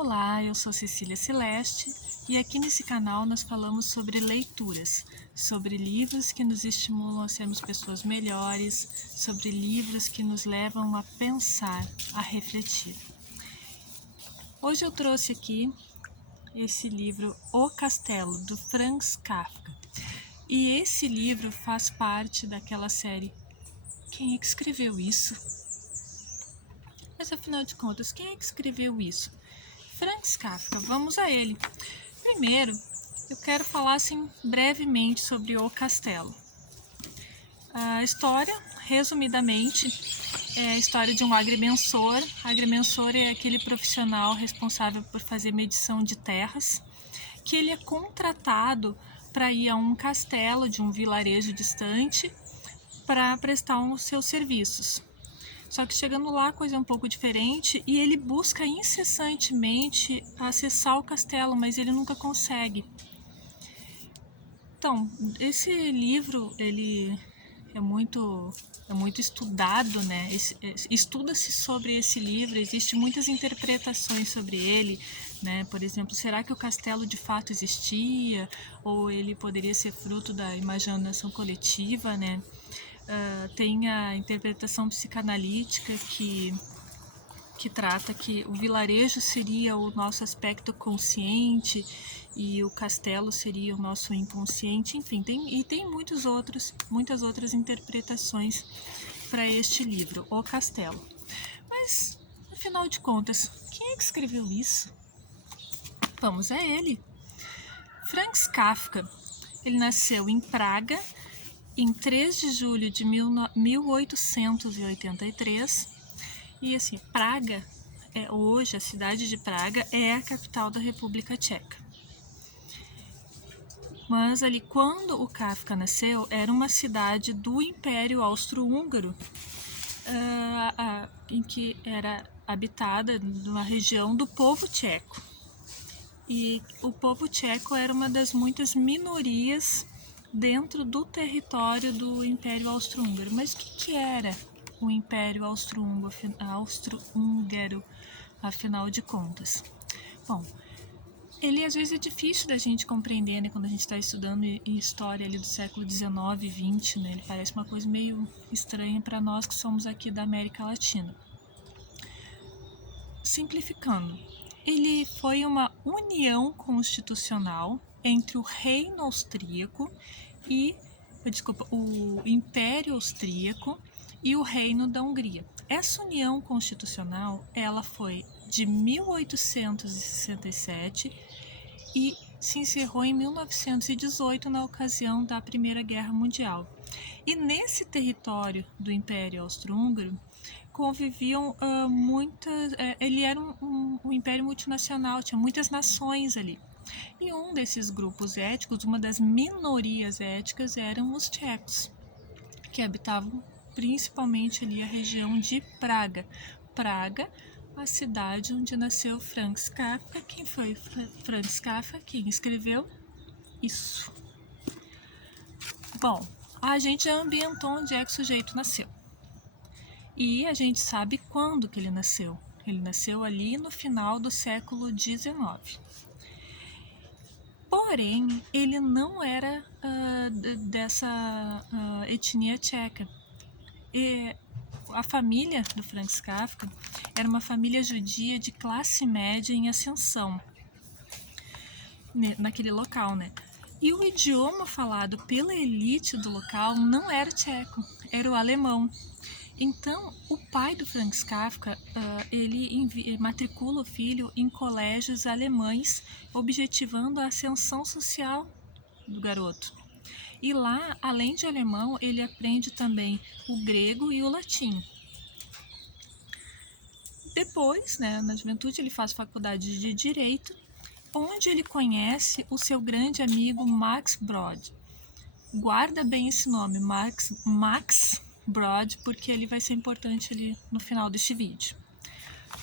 Olá, eu sou Cecília Celeste e aqui nesse canal nós falamos sobre leituras, sobre livros que nos estimulam a sermos pessoas melhores, sobre livros que nos levam a pensar, a refletir. Hoje eu trouxe aqui esse livro O Castelo, do Franz Kafka. E esse livro faz parte daquela série Quem é que escreveu isso? Mas afinal de contas, quem é que escreveu isso? Franz Kafka, vamos a ele. Primeiro, eu quero falar assim brevemente sobre O Castelo. A história, resumidamente, é a história de um agrimensor. Agrimensor é aquele profissional responsável por fazer medição de terras, que ele é contratado para ir a um castelo de um vilarejo distante para prestar os seus serviços. Só que chegando lá a coisa é um pouco diferente e ele busca incessantemente acessar o castelo, mas ele nunca consegue. Então, esse livro ele é muito estudado, né? Estuda-se sobre esse livro, existem muitas interpretações sobre ele, né? Por exemplo, será que o castelo de fato existia ou ele poderia ser fruto da imaginação coletiva, né? Tem a interpretação psicanalítica que trata que o vilarejo seria o nosso aspecto consciente e o castelo seria o nosso inconsciente, enfim, tem muitas outras interpretações para este livro, O Castelo. Mas, afinal de contas, quem é que escreveu isso? Vamos a ele. Franz Kafka, ele nasceu em Praga, em 3 de julho de 1883, e assim, Praga, hoje a cidade de Praga é a capital da República Tcheca. Mas ali, quando o Kafka nasceu, era uma cidade do Império Austro-Húngaro, em que era habitada numa região do povo tcheco. E o povo tcheco era uma das muitas minorias dentro do território do Império Austro-Húngaro. Mas o que era o Império Austro-Húngaro, afinal de contas? Bom, ele às vezes é difícil da gente compreender, né, quando a gente está estudando história ali do século XIX e XX, né, ele parece uma coisa meio estranha para nós que somos aqui da América Latina. Simplificando, ele foi uma união constitucional entre o Reino Austríaco o Império Austríaco e o Reino da Hungria. Essa união constitucional, ela foi de 1867 e se encerrou em 1918 na ocasião da Primeira Guerra Mundial. E nesse território do Império Austro-Húngaro conviviam ele era um império multinacional, tinha muitas nações ali. E um desses grupos étnicos, uma das minorias étnicas, eram os tchecos, que habitavam principalmente ali a região de Praga. Praga, a cidade onde nasceu Franz Kafka. Quem foi Franz Kafka? Quem escreveu isso? Bom, a gente já ambientou onde é que o sujeito nasceu. E a gente sabe quando que ele nasceu. Ele nasceu ali no final do século XIX. Porém, ele não era dessa etnia tcheca. A família do Franz Kafka era uma família judia de classe média em ascensão naquele local, né? E o idioma falado pela elite do local não era tcheco, era o alemão. Então, o pai do Franz Kafka, ele matricula o filho em colégios alemães, objetivando a ascensão social do garoto. E lá, além de alemão, ele aprende também o grego e o latim. Depois, né, na juventude, ele faz faculdade de Direito, onde ele conhece o seu grande amigo Max Brod. Guarda bem esse nome, Max Brod, porque ele vai ser importante ali no final deste vídeo.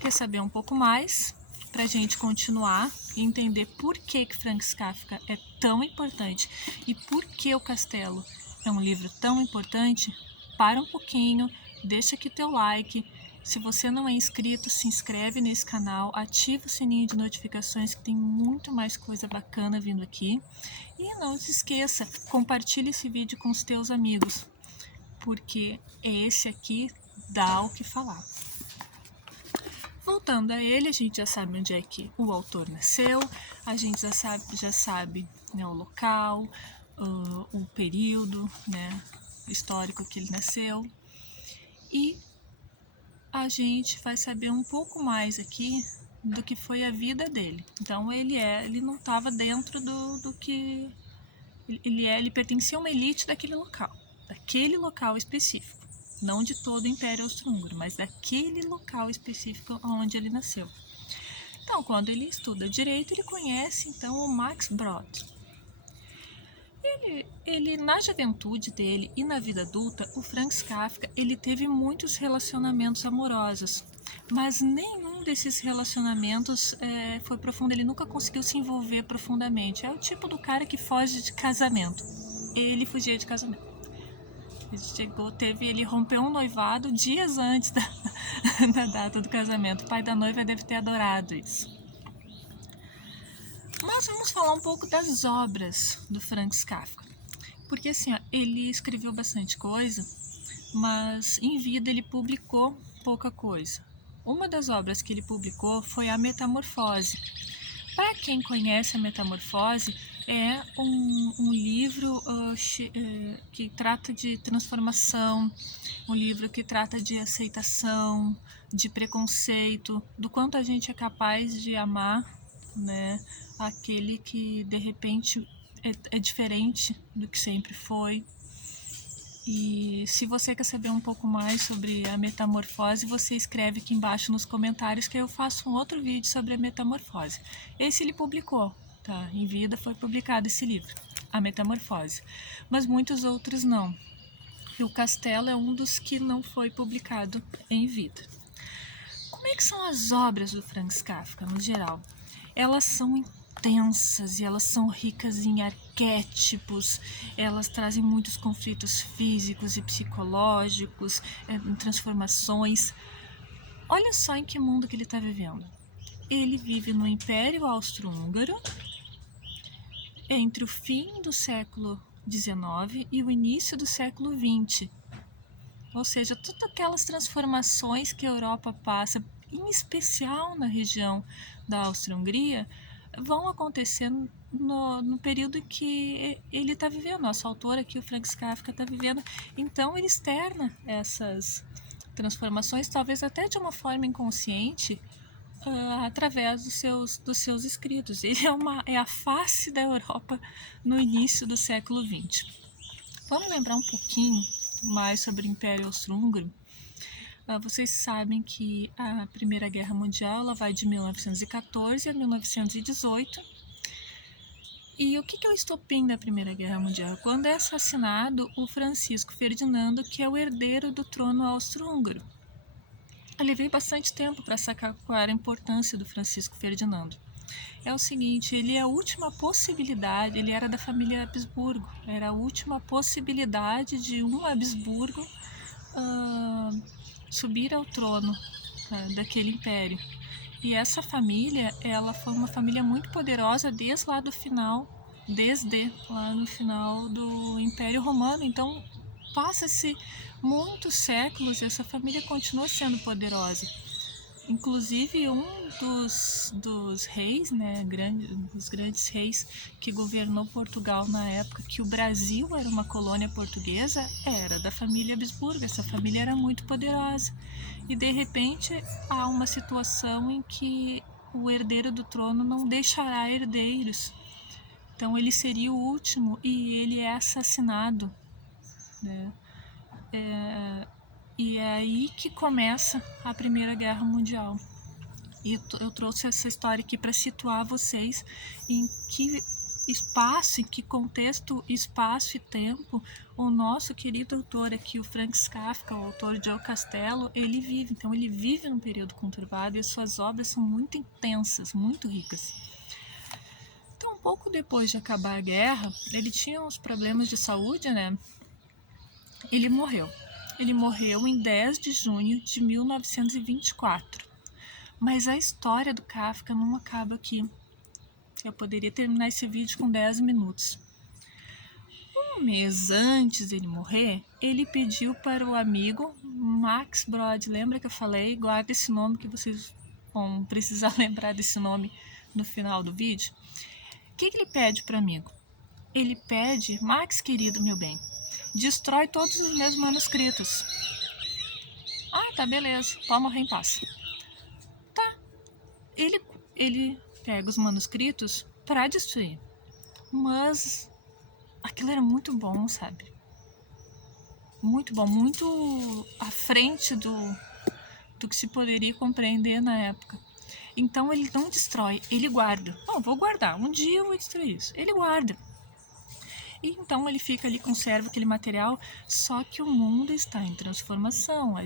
Quer saber um pouco mais? Para a gente continuar e entender por que Franz Kafka é tão importante e por que O Castelo é um livro tão importante, para um pouquinho, deixa aqui teu like, Se você não é inscrito, se inscreve nesse canal, ativa o sininho de notificações que tem muito mais coisa bacana vindo aqui. E não se esqueça, compartilhe esse vídeo com os teus amigos, porque esse aqui dá o que falar. Voltando a ele, a gente já sabe onde é que o autor nasceu, a gente já sabe, né, o local, o período, né, histórico que ele nasceu. E a gente vai saber um pouco mais aqui do que foi a vida dele. Então ele não estava dentro do que ele pertencia a uma elite daquele local específico, não de todo o Império Austro-Húngaro, mas daquele local específico onde ele nasceu. Então, quando ele estuda direito, ele conhece então o Max Brod. Ele na juventude dele e na vida adulta, o Franz Kafka, ele teve muitos relacionamentos amorosos, mas nenhum desses relacionamentos foi profundo, ele nunca conseguiu se envolver profundamente. É o tipo do cara que foge de casamento. Ele fugia de casamento. Ele rompeu um noivado dias antes da data do casamento. O pai da noiva deve ter adorado isso. Mas vamos falar um pouco das obras do Franz Kafka. Porque assim, ele escreveu bastante coisa, mas em vida ele publicou pouca coisa. Uma das obras que ele publicou foi a Metamorfose. Para quem conhece a Metamorfose, é um livro que trata de transformação, um livro que trata de aceitação, de preconceito, do quanto a gente é capaz de amar, né, aquele que de repente é diferente do que sempre foi. E se você quer saber um pouco mais sobre a Metamorfose, você escreve aqui embaixo nos comentários que eu faço um outro vídeo sobre a Metamorfose. Esse ele publicou, tá? Em vida foi publicado esse livro, a Metamorfose, mas muitos outros não. E o Castelo é um dos que não foi publicado em vida. Como é que são as obras do Franz Kafka, no geral? Elas são intensas e elas são ricas em arquétipos, elas trazem muitos conflitos físicos e psicológicos, em transformações. Olha só em que mundo que ele está vivendo. Ele vive no Império Austro-Húngaro, entre o fim do século XIX e o início do século XX. Ou seja, todas aquelas transformações que a Europa passa, em especial na região da Áustria-Hungria, vão acontecer no período que ele está vivendo, nosso autor aqui, o Franz Kafka, está vivendo. Então ele externa essas transformações, talvez até de uma forma inconsciente, através dos seus escritos. Ele é a face da Europa no início do século XX. Vamos lembrar um pouquinho mais sobre o Império Austro-Húngaro. Vocês sabem que a Primeira Guerra Mundial ela vai de 1914 a 1918. E o que é o estopim da Primeira Guerra Mundial? Quando é assassinado o Francisco Ferdinando, que é o herdeiro do trono austro-húngaro. Eu levei bastante tempo para sacar qual era a importância do Francisco Ferdinando. É o seguinte, ele é a última possibilidade, ele era da família Habsburgo, era a última possibilidade de um Habsburgo subir ao trono daquele império. E essa família, ela foi uma família muito poderosa desde lá no final do Império Romano. Então, passa-se muitos séculos e essa família continua sendo poderosa. Inclusive, um dos reis, né, dos grandes reis que governou Portugal na época que o Brasil era uma colônia portuguesa, era da família Habsburgo. Essa família era muito poderosa. E, de repente, há uma situação em que o herdeiro do trono não deixará herdeiros. Então, ele seria o último e ele é assassinado, né? E é aí que começa a Primeira Guerra Mundial. E eu trouxe essa história aqui para situar vocês em que espaço, em que contexto, espaço e tempo o nosso querido autor aqui, o Franz Kafka, o autor de O Castelo, ele vive. Então ele vive num período conturbado e as suas obras são muito intensas, muito ricas. Então, um pouco depois de acabar a guerra, ele tinha uns problemas de saúde, né? Ele morreu. Ele morreu em 10 de junho de 1924. Mas a história do Kafka não acaba aqui. Eu poderia terminar esse vídeo com 10 minutos. Um mês antes dele morrer, ele pediu para o amigo Max Brod. Lembra que eu falei? Guarda esse nome que vocês vão precisar lembrar desse nome no final do vídeo. O que ele pede para o amigo? Ele pede: Max, querido, meu bem, destrói todos os meus manuscritos. Ah, tá, beleza, pode morrer em paz. Tá, ele pega os manuscritos para destruir, mas aquilo era muito bom, sabe? Muito bom, muito à frente do que se poderia compreender na época. Então ele não destrói, ele guarda. Não, vou guardar, um dia eu vou destruir isso. Ele guarda. E então ele fica ali, conserva aquele material, só que o mundo está em transformação.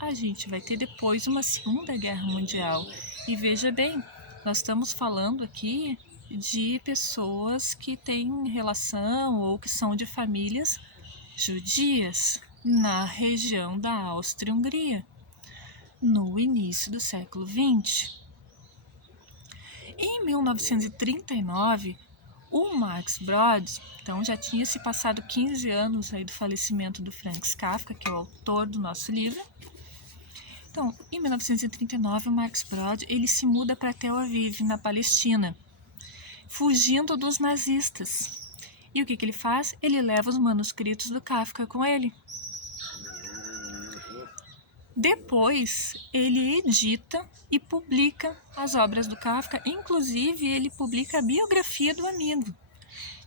A gente vai ter depois uma Segunda Guerra Mundial. E veja bem, nós estamos falando aqui de pessoas que têm relação ou que são de famílias judias na região da Áustria-Hungria, no início do século XX. Em 1939, o Max Brod, então já tinha se passado 15 anos aí do falecimento do Franz Kafka, que é o autor do nosso livro. Então, em 1939, o Max Brod ele se muda para Tel Aviv, na Palestina, fugindo dos nazistas. E o que ele faz? Ele leva os manuscritos do Kafka com ele. Depois, ele edita e publica as obras do Kafka, inclusive ele publica a biografia do amigo,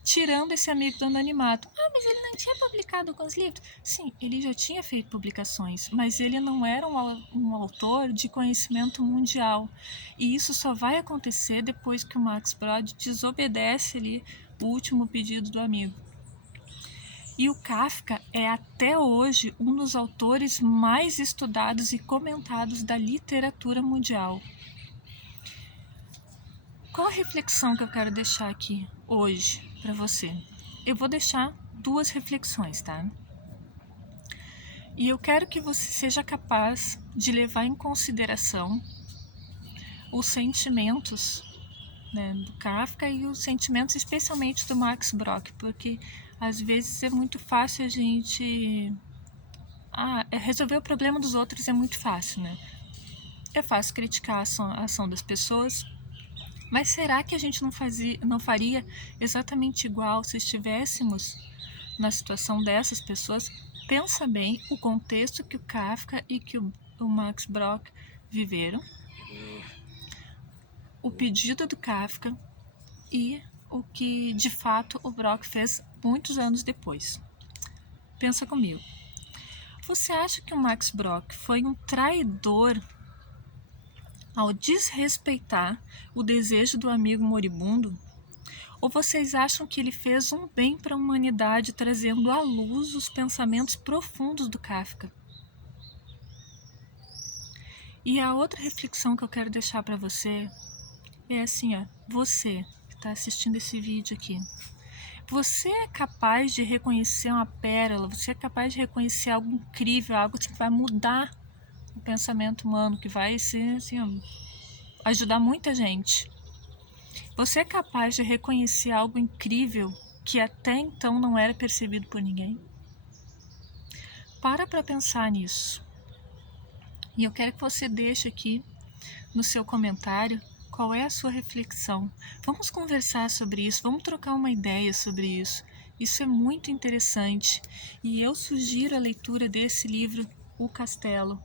tirando esse amigo do anonimato. Ah, mas ele não tinha publicado alguns livros? Sim, ele já tinha feito publicações, mas ele não era um autor de conhecimento mundial. E isso só vai acontecer depois que o Max Brod desobedece ali o último pedido do amigo. E o Kafka é até hoje um dos autores mais estudados e comentados da literatura mundial. Qual a reflexão que eu quero deixar aqui hoje para você? Eu vou deixar 2 reflexões, tá? E eu quero que você seja capaz de levar em consideração os sentimentos, né, do Kafka e os sentimentos especialmente do Max Brod, porque às vezes é muito fácil a gente... resolver o problema dos outros é muito fácil, né? É fácil criticar a ação das pessoas, mas será que a gente não faria exatamente igual se estivéssemos na situação dessas pessoas? Pensa bem o contexto que o Kafka e que o Max Brod viveram, o pedido do Kafka e o que de fato o Brod fez muitos anos depois. Pensa comigo. Você acha que o Max Brod foi um traidor ao desrespeitar o desejo do amigo moribundo? Ou vocês acham que ele fez um bem para a humanidade, trazendo à luz os pensamentos profundos do Kafka? E a outra reflexão que eu quero deixar para você é assim, você que está assistindo esse vídeo aqui, você é capaz de reconhecer uma pérola, você é capaz de reconhecer algo incrível, algo que vai mudar o pensamento humano, que vai ser, assim, ajudar muita gente. Você é capaz de reconhecer algo incrível que até então não era percebido por ninguém? Para pensar nisso. E eu quero que você deixe aqui no seu comentário qual é a sua reflexão. Vamos conversar sobre isso, vamos trocar uma ideia sobre isso. Isso é muito interessante e eu sugiro a leitura desse livro, O Castelo.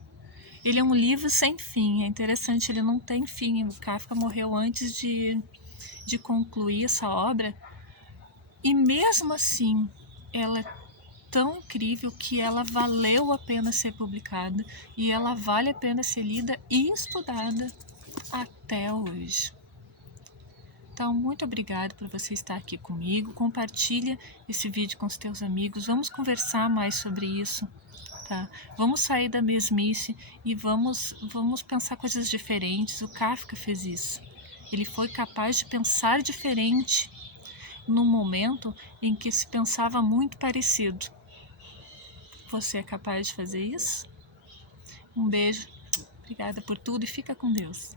Ele é um livro sem fim, é interessante, ele não tem fim. O Kafka morreu antes de concluir essa obra e mesmo assim ela é tão incrível que ela valeu a pena ser publicada e ela vale a pena ser lida e estudada até hoje. Então, muito obrigada por você estar aqui comigo. Compartilha esse vídeo com os teus amigos. Vamos conversar mais sobre isso, tá? Vamos sair da mesmice e vamos pensar coisas diferentes. O Kafka fez isso. Ele foi capaz de pensar diferente num momento em que se pensava muito parecido. Você é capaz de fazer isso? Um beijo, obrigada por tudo e fica com Deus.